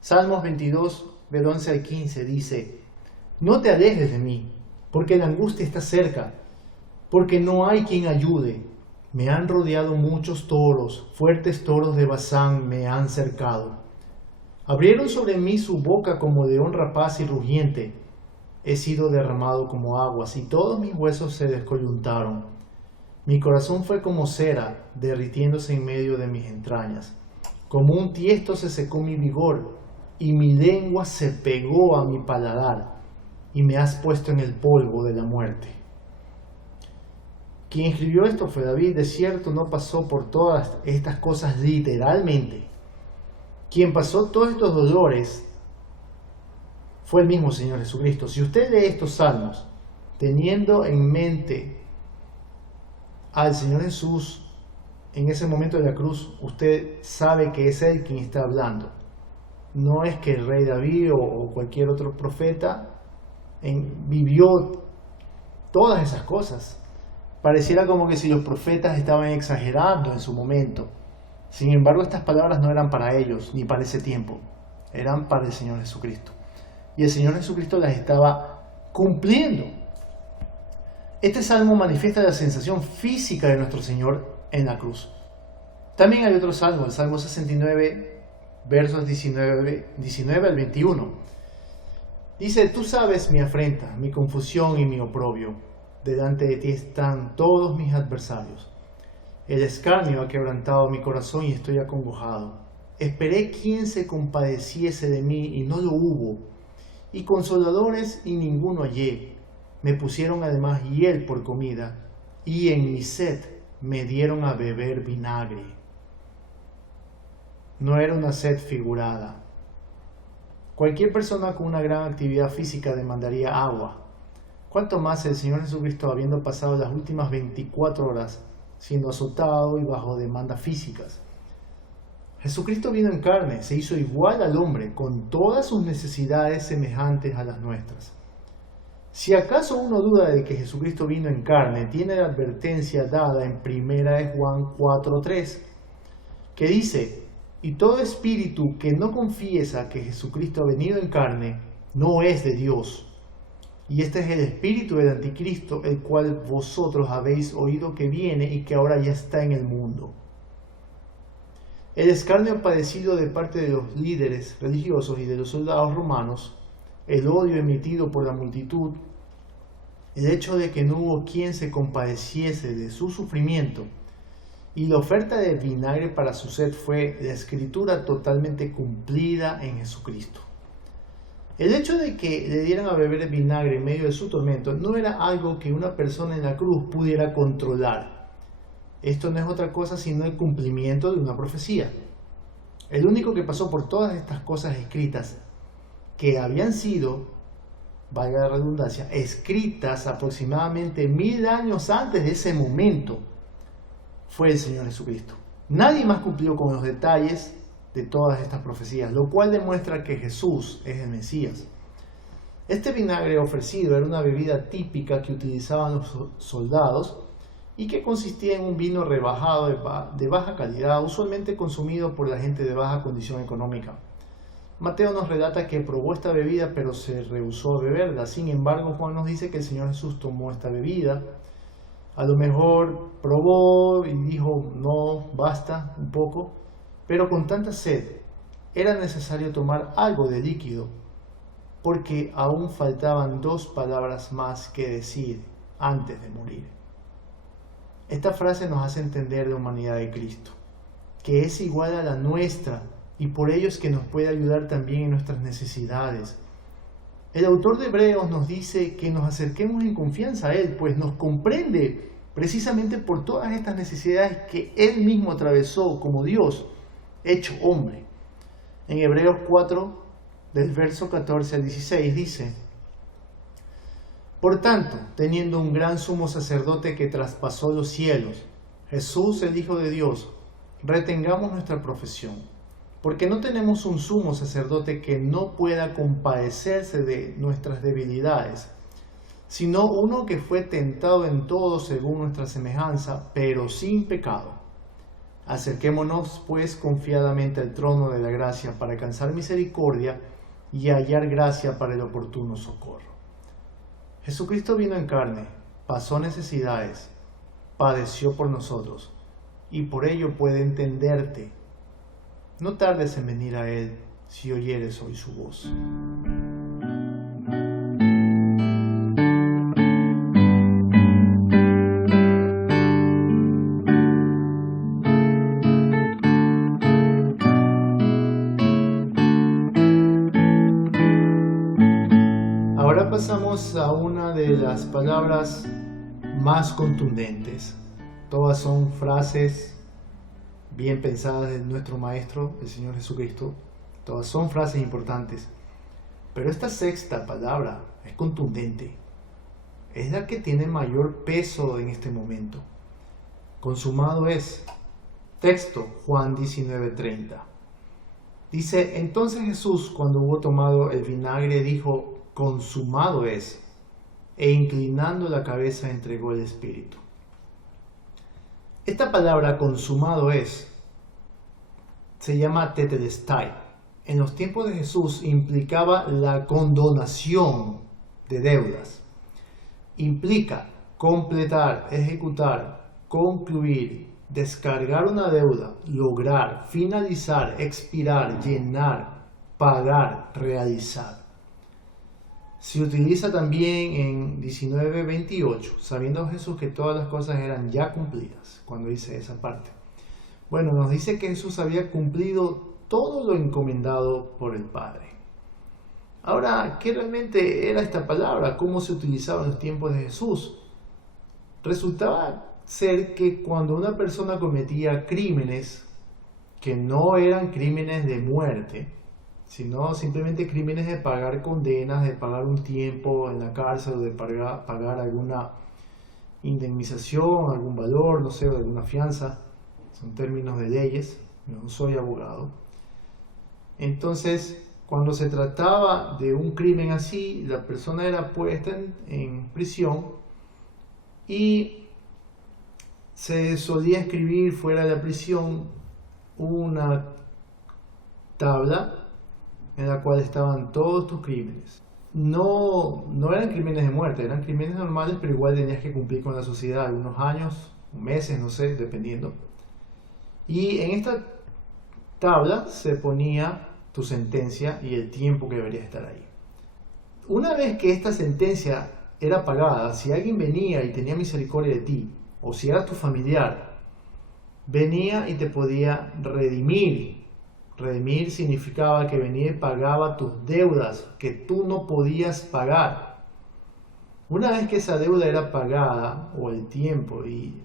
Salmos 22, del 11 al 15 dice: No te alejes de mí, porque la angustia está cerca, porque no hay quien ayude. Me han rodeado muchos toros, fuertes toros de Basán me han cercado. Abrieron sobre mí su boca como león rapaz y rugiente. He sido derramado como aguas y todos mis huesos se descoyuntaron. Mi corazón fue como cera, derritiéndose en medio de mis entrañas. Como un tiesto se secó mi vigor, y mi lengua se pegó a mi paladar, y me has puesto en el polvo de la muerte. Quien escribió esto fue David. De cierto, no pasó por todas estas cosas literalmente. Quien pasó todos estos dolores fue el mismo Señor Jesucristo. Si usted lee estos salmos teniendo en mente al Señor Jesús en ese momento de la cruz, usted sabe que es Él quien está hablando. No es que el rey David o cualquier otro profeta vivió todas esas cosas. Pareciera como que si los profetas estaban exagerando en su momento. Sin embargo, estas palabras no eran para ellos, ni para ese tiempo. Eran para el Señor Jesucristo. Y el Señor Jesucristo las estaba cumpliendo. Este salmo manifiesta la sensación física de nuestro Señor en la cruz. También hay otro salmo, el Salmo 69, versos 19 al 21. Dice: Tú sabes mi afrenta, mi confusión y mi oprobio. Delante de ti están todos mis adversarios. El escarnio ha quebrantado mi corazón y estoy acongojado. Esperé quien se compadeciese de mí y no lo hubo, y consoladores y ninguno hallé. Me pusieron además hiel por comida, y en mi sed me dieron a beber vinagre. No era una sed figurada. Cualquier persona con una gran actividad física demandaría agua. ¿Cuánto más el Señor Jesucristo, habiendo pasado las últimas 24 horas siendo azotado y bajo demandas físicas? Jesucristo vino en carne, se hizo igual al hombre, con todas sus necesidades semejantes a las nuestras. Si acaso uno duda de que Jesucristo vino en carne, tiene la advertencia dada en 1 Juan 4:3, que dice: Y todo espíritu que no confiesa que Jesucristo ha venido en carne, no es de Dios. Y este es el espíritu del anticristo, el cual vosotros habéis oído que viene y que ahora ya está en el mundo. El escarnio padecido de parte de los líderes religiosos y de los soldados romanos, el odio emitido por la multitud, el hecho de que no hubo quien se compadeciese de su sufrimiento, y la oferta de vinagre para su sed fue la escritura totalmente cumplida en Jesucristo. El hecho de que le dieran a beber vinagre en medio de su tormento no era algo que una persona en la cruz pudiera controlar. Esto no es otra cosa sino el cumplimiento de una profecía. El único que pasó por todas estas cosas escritas, que habían sido, valga la redundancia, escritas aproximadamente 1000 años antes de ese momento, fue el Señor Jesucristo. Nadie más cumplió con los detalles de todas estas profecías, lo cual demuestra que Jesús es el Mesías. Este vinagre ofrecido era una bebida típica que utilizaban los soldados y que consistía en un vino rebajado de baja calidad, usualmente consumido por la gente de baja condición económica. Mateo nos relata que probó esta bebida pero se rehusó a beberla. Sin embargo, Juan nos dice que el Señor Jesús tomó esta bebida. A lo mejor probó y dijo: no, basta un poco. Pero con tanta sed era necesario tomar algo de líquido, porque aún faltaban 2 palabras más que decir antes de morir. Esta frase nos hace entender la humanidad de Cristo, que es igual a la nuestra, y por ello es que nos puede ayudar también en nuestras necesidades. El autor de Hebreos nos dice que nos acerquemos en confianza a Él, pues nos comprende precisamente por todas estas necesidades que Él mismo atravesó como Dios, hecho hombre. En Hebreos 4, del verso 14 al 16 dice: por tanto, teniendo un gran sumo sacerdote que traspasó los cielos, Jesús el Hijo de Dios, retengamos nuestra profesión, porque no tenemos un sumo sacerdote que no pueda compadecerse de nuestras debilidades, sino uno que fue tentado en todo según nuestra semejanza, pero sin pecado. Acerquémonos pues confiadamente al trono de la gracia para alcanzar misericordia y hallar gracia para el oportuno socorro. Jesucristo vino en carne, pasó necesidades, padeció por nosotros, y por ello puede entenderte. No tardes en venir a Él si oyeres hoy su voz. Ahora pasamos a una de las palabras más contundentes. Todas son frases bien pensadas de nuestro Maestro, el Señor Jesucristo. Todas son frases importantes. Pero esta sexta palabra es contundente. Es la que tiene mayor peso en este momento. Consumado es. Texto, Juan 19:30. Dice: entonces Jesús, cuando hubo tomado el vinagre, dijo: consumado es, e inclinando la cabeza entregó el espíritu. Esta palabra consumado es se llama tetelestai. En los tiempos de Jesús implicaba la condonación de deudas. Implica completar, ejecutar, concluir, descargar una deuda, lograr, finalizar, expirar, llenar, pagar, realizar. Se utiliza también en 19:28, sabiendo Jesús que todas las cosas eran ya cumplidas, cuando dice esa parte. Bueno, nos dice que Jesús había cumplido todo lo encomendado por el Padre. Ahora, ¿qué realmente era esta palabra? ¿Cómo se utilizaba en los tiempos de Jesús? Resultaba ser que cuando una persona cometía crímenes que no eran crímenes de muerte, sino simplemente crímenes de pagar condenas, de pagar un tiempo en la cárcel, de pagar alguna indemnización, algún valor, no sé, alguna fianza, son términos de leyes, no soy abogado. Entonces, cuando se trataba de un crimen así, la persona era puesta en prisión y se solía escribir fuera de la prisión una tabla en la cual estaban todos tus crímenes. No eran crímenes de muerte, eran crímenes normales, pero igual tenías que cumplir con la sociedad algunos años, meses, no sé, dependiendo. Y en esta tabla se ponía tu sentencia y el tiempo que deberías estar ahí. Una vez que esta sentencia era pagada, si alguien venía y tenía misericordia de ti, o si era tu familiar, venía y te podía redimir. Redimir significaba que venía y pagaba tus deudas que tú no podías pagar. Una vez que esa deuda era pagada, o el tiempo, y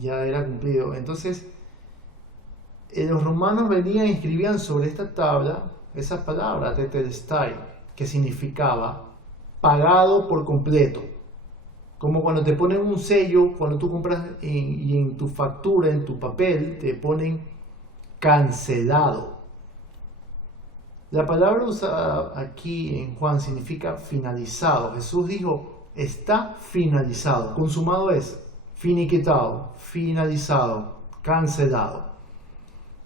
ya era cumplido, entonces los romanos venían y escribían sobre esta tabla esa palabra, tetelestai, que significaba pagado por completo. Como cuando te ponen un sello, cuando tú compras y en tu factura, en tu papel, te ponen cancelado. La palabra usada aquí en Juan significa finalizado. Jesús dijo: está finalizado. Consumado es finiquitado, finalizado, cancelado.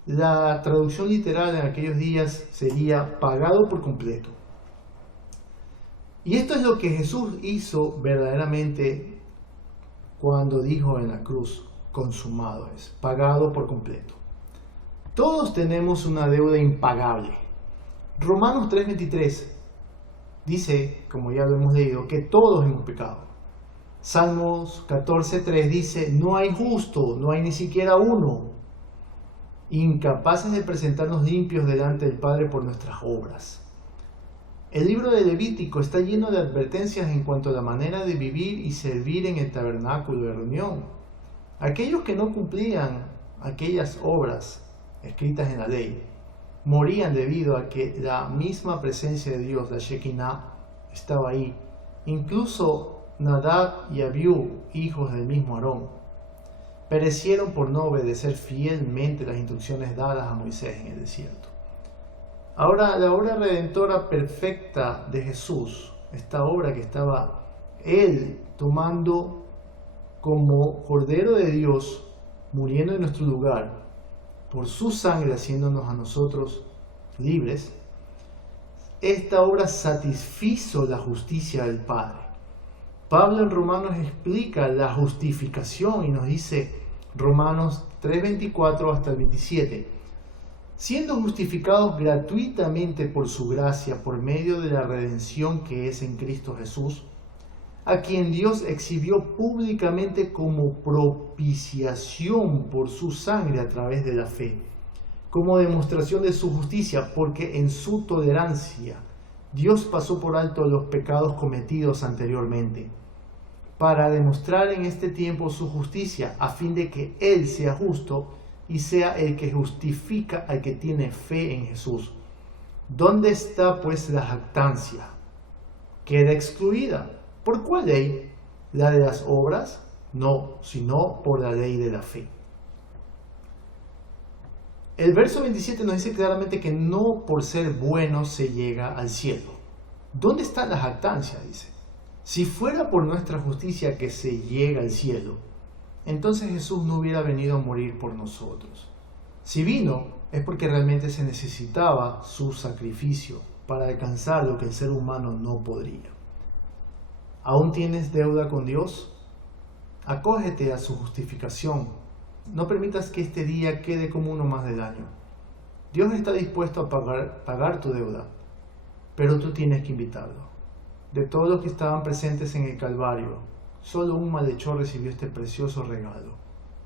La traducción literal en aquellos días sería pagado por completo. Y esto es lo que Jesús hizo verdaderamente cuando dijo en la cruz: consumado es, pagado por completo. Todos tenemos una deuda impagable. Romanos 3:23 dice, como ya lo hemos leído, que todos hemos pecado. Salmos 14:3 dice: no hay justo, no hay ni siquiera uno, incapaces de presentarnos limpios delante del Padre por nuestras obras. El libro de Levítico está lleno de advertencias en cuanto a la manera de vivir y servir en el tabernáculo de reunión. Aquellos que no cumplían aquellas obras escritas en la ley morían debido a que la misma presencia de Dios, la Shekinah, estaba ahí. Incluso Nadab y Abiú, hijos del mismo Aarón, perecieron por no obedecer fielmente las instrucciones dadas a Moisés en el desierto. Ahora, la obra redentora perfecta de Jesús, esta obra que estaba Él tomando como Cordero de Dios, muriendo en nuestro lugar, por su sangre haciéndonos a nosotros libres, esta obra satisfizo la justicia del Padre. Pablo en Romanos explica la justificación y nos dice, Romanos 3:24 hasta el 27, siendo justificados gratuitamente por su gracia, por medio de la redención que es en Cristo Jesús, a quien Dios exhibió públicamente como propiciación por su sangre a través de la fe, como demostración de su justicia, porque en su tolerancia Dios pasó por alto los pecados cometidos anteriormente, para demostrar en este tiempo su justicia, a fin de que Él sea justo y sea el que justifica al que tiene fe en Jesús. ¿Dónde está pues la jactancia? Queda excluida. ¿Por cuál ley? ¿La de las obras? No, sino por la ley de la fe. El verso 27 nos dice claramente que no por ser bueno se llega al cielo. ¿Dónde está la jactancia? Dice. Si fuera por nuestra justicia que se llega al cielo, entonces Jesús no hubiera venido a morir por nosotros. Si vino, es porque realmente se necesitaba su sacrificio para alcanzar lo que el ser humano no podría. ¿Aún tienes deuda con Dios? Acógete a su justificación. No permitas que este día quede como uno más del año. Dios está dispuesto a pagar tu deuda, pero tú tienes que invitarlo. De todos los que estaban presentes en el Calvario, solo un malhechor recibió este precioso regalo.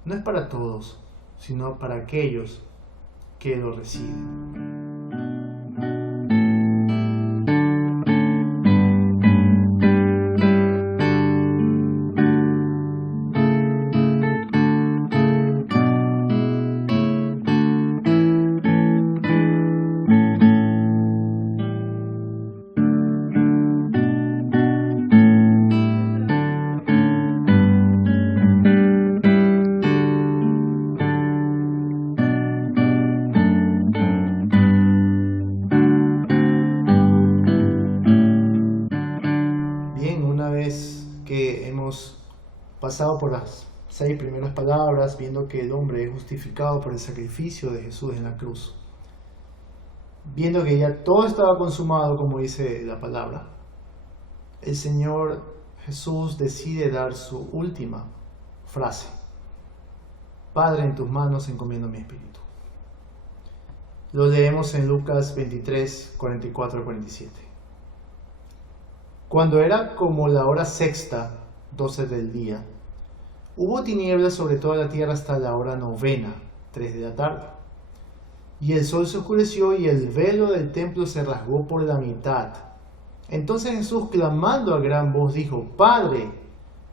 No es para todos, sino para aquellos que lo reciben. Pasado por las 6 primeras palabras, viendo que el hombre es justificado por el sacrificio de Jesús en la cruz, viendo que ya todo estaba consumado, como dice la palabra, el Señor Jesús decide dar su última frase: Padre, en tus manos encomiendo mi espíritu. Lo leemos en Lucas 23, 44-47. Cuando era como la hora sexta, 12 del día, hubo tinieblas sobre toda la tierra hasta la hora novena, 3 de la tarde. Y el sol se oscureció y el velo del templo se rasgó por la mitad. Entonces Jesús, clamando a gran voz, dijo: Padre,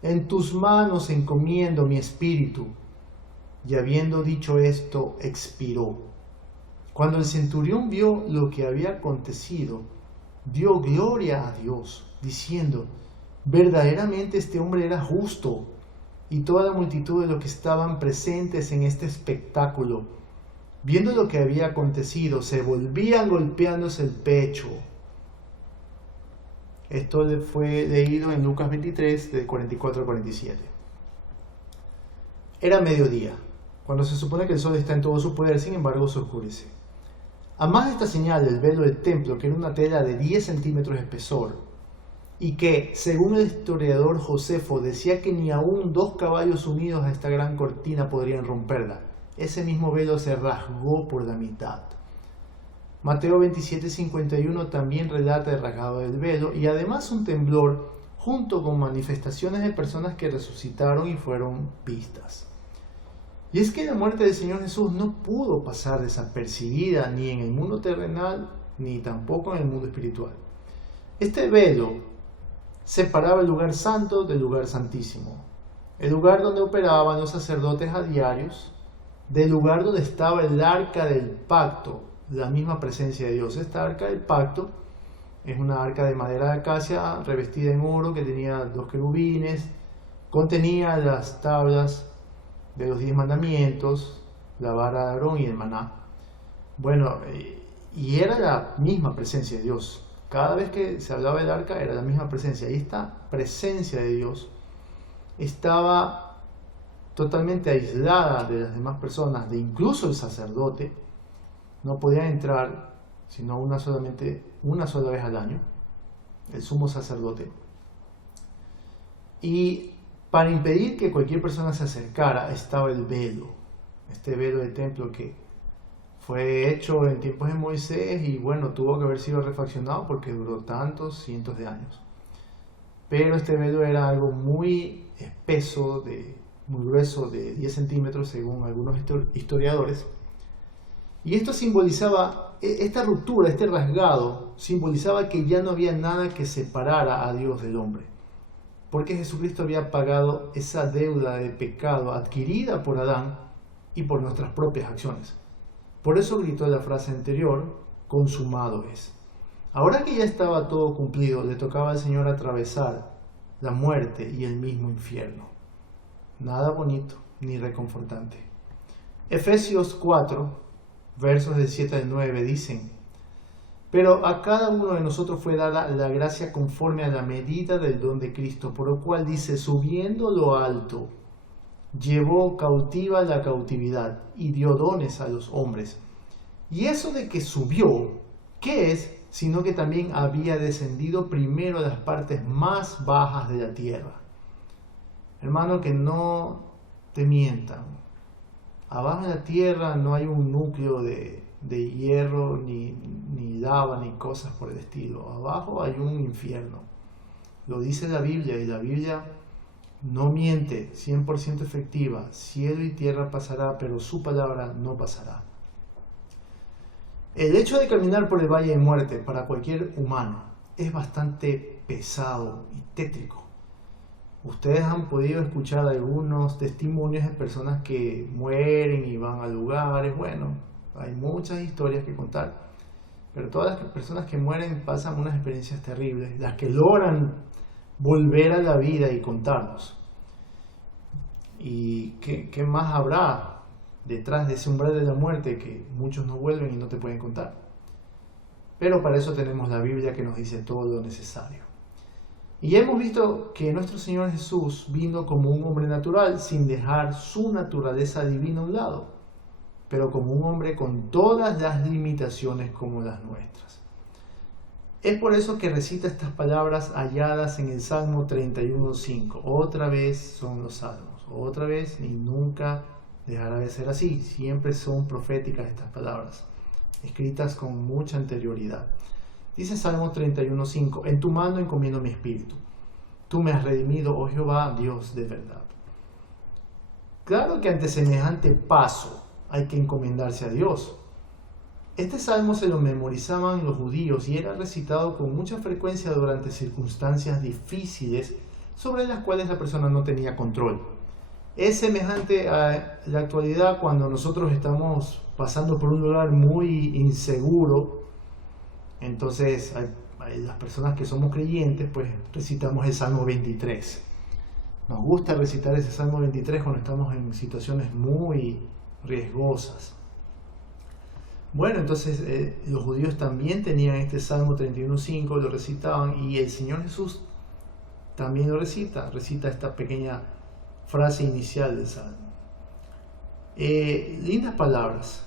en tus manos encomiendo mi espíritu. Y habiendo dicho esto, expiró. Cuando el centurión vio lo que había acontecido, dio gloria a Dios, diciendo: verdaderamente este hombre era justo. Y toda la multitud de los que estaban presentes en este espectáculo, viendo lo que había acontecido, se volvían golpeándose el pecho. Esto fue leído en Lucas 23, de 44 al 47. Era mediodía, cuando se supone que el sol está en todo su poder, sin embargo se oscurece. A más de esta señal del velo del templo, que era una tela de 10 centímetros de espesor, y que, según el historiador Josefo, decía que ni aún 2 caballos unidos a esta gran cortina podrían romperla, ese mismo velo se rasgó por la mitad. Mateo 27:51 también relata el rasgado del velo y además un temblor, junto con manifestaciones de personas que resucitaron y fueron vistas. Y es que la muerte del Señor Jesús no pudo pasar desapercibida ni en el mundo terrenal ni tampoco en el mundo espiritual. Este velo separaba el lugar santo del lugar santísimo, el lugar donde operaban los sacerdotes a diarios, del lugar donde estaba el arca del pacto, la misma presencia de Dios. Esta arca del pacto es una arca de madera de acacia revestida en oro que tenía 2 querubines, contenía las tablas de los 10 mandamientos, la vara de Aarón y el maná. Bueno, y era la misma presencia de Dios. Cada vez que se hablaba del arca era la misma presencia. Y esta presencia de Dios estaba totalmente aislada de las demás personas, de incluso el sacerdote. No podía entrar sino una sola vez al año, el sumo sacerdote. Y para impedir que cualquier persona se acercara estaba el velo, este velo del templo que fue hecho en tiempos de Moisés y bueno, tuvo que haber sido refaccionado porque duró tantos cientos de años. Pero este velo era algo muy espeso, muy grueso, de 10 centímetros según algunos historiadores. Y esto simbolizaba, esta ruptura, este rasgado, simbolizaba que ya no había nada que separara a Dios del hombre. Porque Jesucristo había pagado esa deuda de pecado adquirida por Adán y por nuestras propias acciones. Por eso gritó la frase anterior, consumado es. Ahora que ya estaba todo cumplido, le tocaba al Señor atravesar la muerte y el mismo infierno. Nada bonito ni reconfortante. Efesios 4, versos del 7 al 9 dicen: pero a cada uno de nosotros fue dada la gracia conforme a la medida del don de Cristo, por lo cual dice, subiendo lo alto, llevó cautiva la cautividad y dio dones a los hombres. Y eso de que subió, ¿qué es? Sino que también había descendido primero a las partes más bajas de la tierra. Hermano, que no te mientan. Abajo de la tierra no hay un núcleo de hierro, ni lava, ni cosas por el estilo. Abajo hay un infierno. Lo dice la Biblia, y la Biblia no miente, 100% efectiva. Cielo y tierra pasará, pero su palabra no pasará. El hecho de caminar por el valle de muerte para cualquier humano es bastante pesado y tétrico. Ustedes han podido escuchar algunos testimonios de personas que mueren y van a lugares. Bueno, hay muchas historias que contar, pero todas las personas que mueren pasan unas experiencias terribles, las que logran volver a la vida y contarnos. ¿Y qué más habrá detrás de ese umbral de la muerte que muchos no vuelven y no te pueden contar? Pero para eso tenemos la Biblia que nos dice todo lo necesario. Y ya hemos visto que nuestro Señor Jesús vino como un hombre natural sin dejar su naturaleza divina a un lado, pero como un hombre con todas las limitaciones como las nuestras. Es por eso que recita estas palabras halladas en el Salmo 31:5. Otra vez son los salmos, otra vez y nunca dejará de ser así. Siempre son proféticas estas palabras, escritas con mucha anterioridad. Dice Salmo 31:5, en tu mano encomiendo mi espíritu. Tú me has redimido, oh Jehová, Dios de verdad. Claro que ante semejante paso hay que encomendarse a Dios. Este salmo se lo memorizaban los judíos y era recitado con mucha frecuencia durante circunstancias difíciles sobre las cuales la persona no tenía control. Es semejante a la actualidad cuando nosotros estamos pasando por un lugar muy inseguro. Entonces, las personas que somos creyentes, pues recitamos el Salmo 23. Nos gusta recitar ese Salmo 23 cuando estamos en situaciones muy riesgosas. Bueno, entonces los judíos también tenían este Salmo 31:5, lo recitaban, y el Señor Jesús también lo recita esta pequeña frase inicial del Salmo. Lindas palabras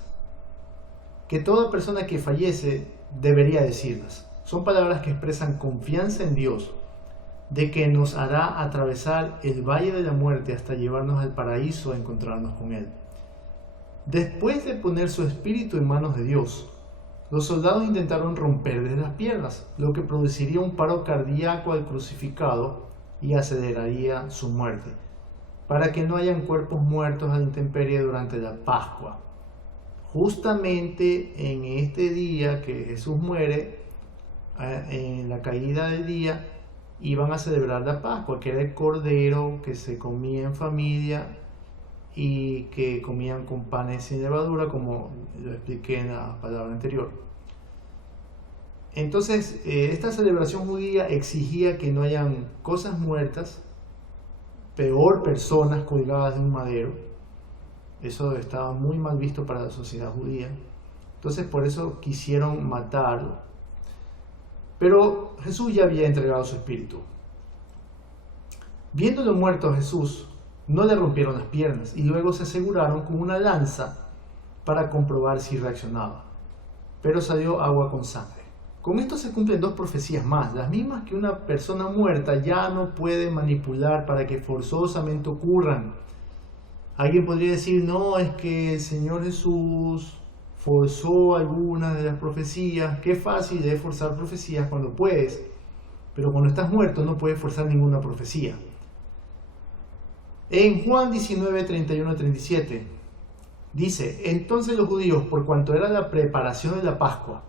que toda persona que fallece debería decirlas. Son palabras que expresan confianza en Dios, de que nos hará atravesar el valle de la muerte hasta llevarnos al paraíso a encontrarnos con Él. Después de poner su espíritu en manos de Dios, los soldados intentaron romperle las piernas, lo que produciría un paro cardíaco al crucificado y aceleraría su muerte, para que no hayan cuerpos muertos a la intemperie durante la Pascua. Justamente en este día que Jesús muere, en la caída del día iban a celebrar la Pascua, que era el cordero que se comía en familia y que comían con panes sin levadura, como lo expliqué en la palabra anterior. Entonces, esta celebración judía exigía que no hayan cosas muertas, peor personas colgadas de un madero. Eso estaba muy mal visto para la sociedad judía. Entonces, por eso quisieron matarlo. Pero Jesús ya había entregado su espíritu. Viéndolo muerto a Jesús, no le rompieron las piernas y luego se aseguraron con una lanza para comprobar si reaccionaba. Pero salió agua con sangre. Con esto se cumplen dos profecías más, las mismas que una persona muerta ya no puede manipular para que forzosamente ocurran. Alguien podría decir, no, es que el Señor Jesús forzó algunas de las profecías. Qué fácil es forzar profecías cuando puedes, pero cuando estás muerto no puedes forzar ninguna profecía. En Juan 19, 31 37 dice, entonces los judíos, por cuanto era la preparación de la Pascua,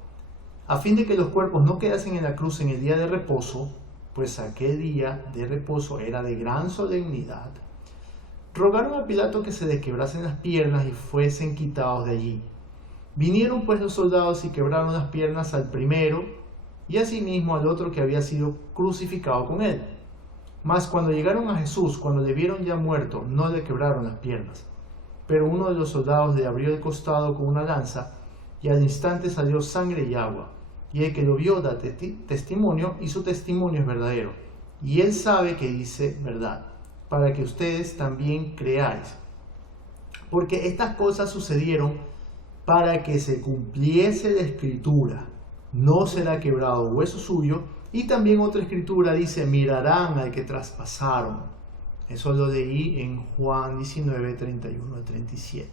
a fin de que los cuerpos no quedasen en la cruz en el día de reposo, pues aquel día de reposo era de gran solemnidad, rogaron a Pilato que se les quebrasen las piernas y fuesen quitados de allí. Vinieron pues los soldados y quebraron las piernas al primero y asimismo al otro que había sido crucificado con él. Mas cuando llegaron a Jesús, cuando le vieron ya muerto, no le quebraron las piernas. Pero uno de los soldados le abrió el costado con una lanza y al instante salió sangre y agua. Y el que lo vio da testimonio y su testimonio es verdadero. Y él sabe que dice verdad, para que ustedes también creáis. Porque estas cosas sucedieron para que se cumpliese la escritura. No será quebrado hueso suyo. Y también otra escritura dice, mirarán al que traspasaron. Eso lo leí en Juan 19, 31 al 37.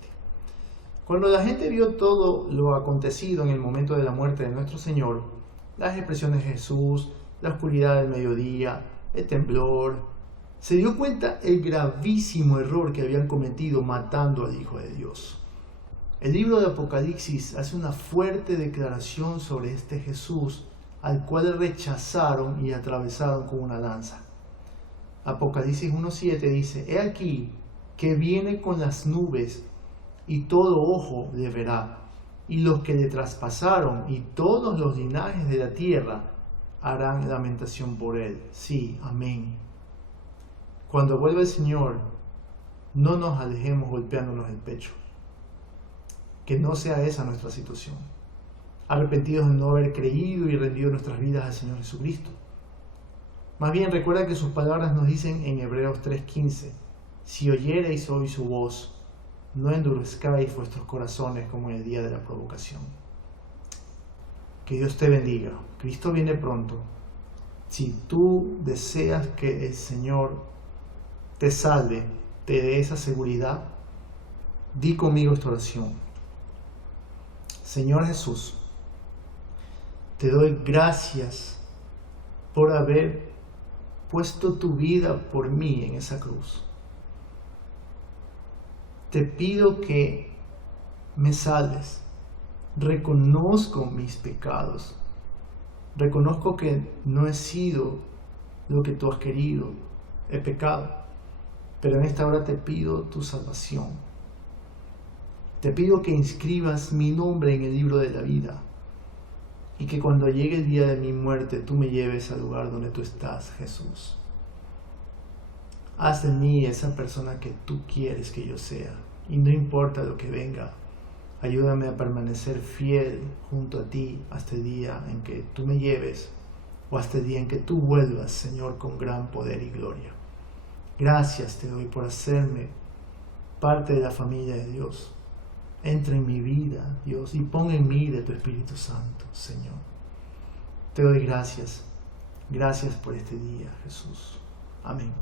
Cuando la gente vio todo lo acontecido en el momento de la muerte de nuestro Señor, las expresiones de Jesús, la oscuridad del mediodía, el temblor, se dio cuenta el gravísimo error que habían cometido matando al Hijo de Dios. El libro de Apocalipsis hace una fuerte declaración sobre este Jesús al cual rechazaron y atravesaron con una lanza. Apocalipsis 1.7 dice, he aquí que viene con las nubes y todo ojo le verá, y los que le traspasaron y todos los linajes de la tierra harán lamentación por él. Sí, amén. Cuando vuelva el Señor, no nos alejemos golpeándonos el pecho. Que no sea esa nuestra situación. Arrepentidos de no haber creído y rendido nuestras vidas al Señor Jesucristo. Más bien recuerda que sus palabras nos dicen en Hebreos 3:15, si oyereis hoy su voz, no endurezcáis vuestros corazones como en el día de la provocación. Que Dios te bendiga. Cristo viene pronto. Si tú deseas que el Señor te salve, te dé esa seguridad, di conmigo esta oración. Señor Jesús, te doy gracias por haber puesto tu vida por mí en esa cruz. Te pido que me salves. Reconozco mis pecados. Reconozco que no he sido lo que tú has querido. He pecado. Pero en esta hora te pido tu salvación. Te pido que inscribas mi nombre en el libro de la vida. Y que cuando llegue el día de mi muerte, tú me lleves al lugar donde tú estás, Jesús. Haz de mí esa persona que tú quieres que yo sea. Y no importa lo que venga, ayúdame a permanecer fiel junto a ti hasta el día en que tú me lleves, o hasta el día en que tú vuelvas, Señor, con gran poder y gloria. Gracias te doy por hacerme parte de la familia de Dios. Entra en mi vida, Dios, y pon en mí de tu Espíritu Santo, Señor. Te doy gracias. Gracias por este día, Jesús. Amén.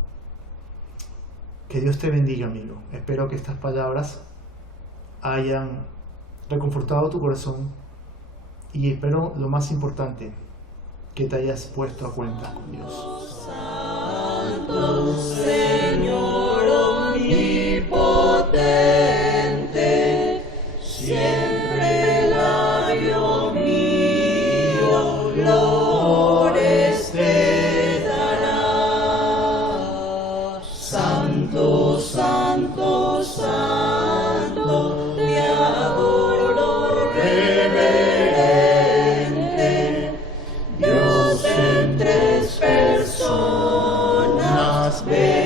Que Dios te bendiga, amigo. Espero que estas palabras hayan reconfortado tu corazón y espero, lo más importante, que te hayas puesto a cuenta con Dios. Santo Señor omnipotente, siempre labio mío lo ven.